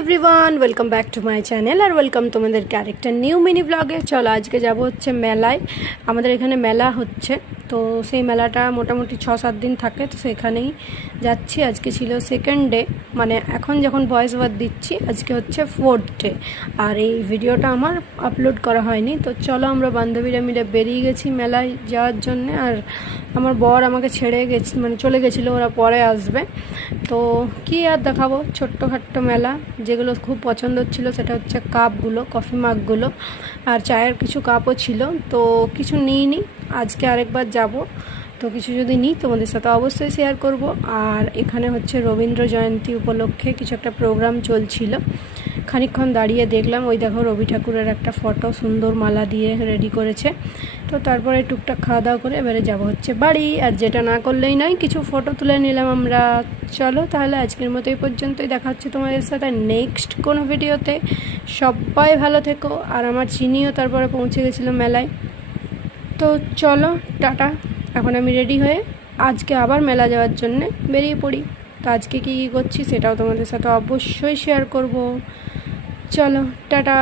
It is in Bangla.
Everyone, welcome back to my channel আর ওয়েলকাম তোমাদেরকে আরেকটা নিউ মিনি ব্লগে। চলো আজকে যাব হচ্ছে মেলায়। আমাদের এখানে মেলা হচ্ছে, তো সেই মেলাটা মোটামুটি 6-7 দিন থাকে, তো সেখানেই যাচ্ছি। আজকে ছিল সেকেন্ড ডে, মানে এখন যখন ভয়েস ওভার দিচ্ছি আজকে হচ্ছে 4th ডে, আর এই ভিডিওটা আমার আপলোড করা হয়নি। তো চলো আমরা বান্ধবীরা মিলে বেরিয়ে গেছি মেলায় যাওয়ার জন্যে। আর আমার বর আমাকে ছেড়ে গেছে, মানে চলে গেছিলো, ওরা পরে আসবে। তো কী আর দেখাবো, ছোট্টখাট্টো মেলা। যেগুলো খুব পছন্দ ছিল সেটা হচ্ছে কাপগুলো, কফি মাগগুলো, আর চায়ের কিছু কাপও ছিল। তো কিছু নিইনি, আজকে আরেকবার যাব, তো কিছু যদি নিই তোমাদের সাথে অবশ্যই শেয়ার করব। আর এখানে হচ্ছে রবীন্দ্র জয়ন্তী উপলক্ষে কিছু একটা প্রোগ্রাম চলছিল, খানিকক্ষণ দাঁড়িয়ে দেখলাম। ওই দেখো রবি ঠাকুরের একটা ফটো সুন্দর মালা দিয়ে রেডি করেছে। তো তারপরে টুকটাক খাওয়া দাওয়া করে এবারে যাব হচ্ছে বাড়ি। আর যেটা না করলেই নয়, কিছু ফটো তুলে নিলাম আমরা। চলো তাহলে আজকের মতো এই পর্যন্তই, দেখা হচ্ছে তোমাদের সাথে নেক্সট কোনো ভিডিওতে। সবাই ভালো থেকো। আর আমার চিনিও তারপরে পৌঁছে গেছিলো মেলায়। তো চলো টাটা, এখন আমি রেডি হয়ে আজকে আবার মেলা যাওয়ার জন্যে বেরিয়ে পড়ি। তো আজকে কী কী করছি সেটাও তোমাদের সাথে অবশ্যই শেয়ার করব। চলো টাটা।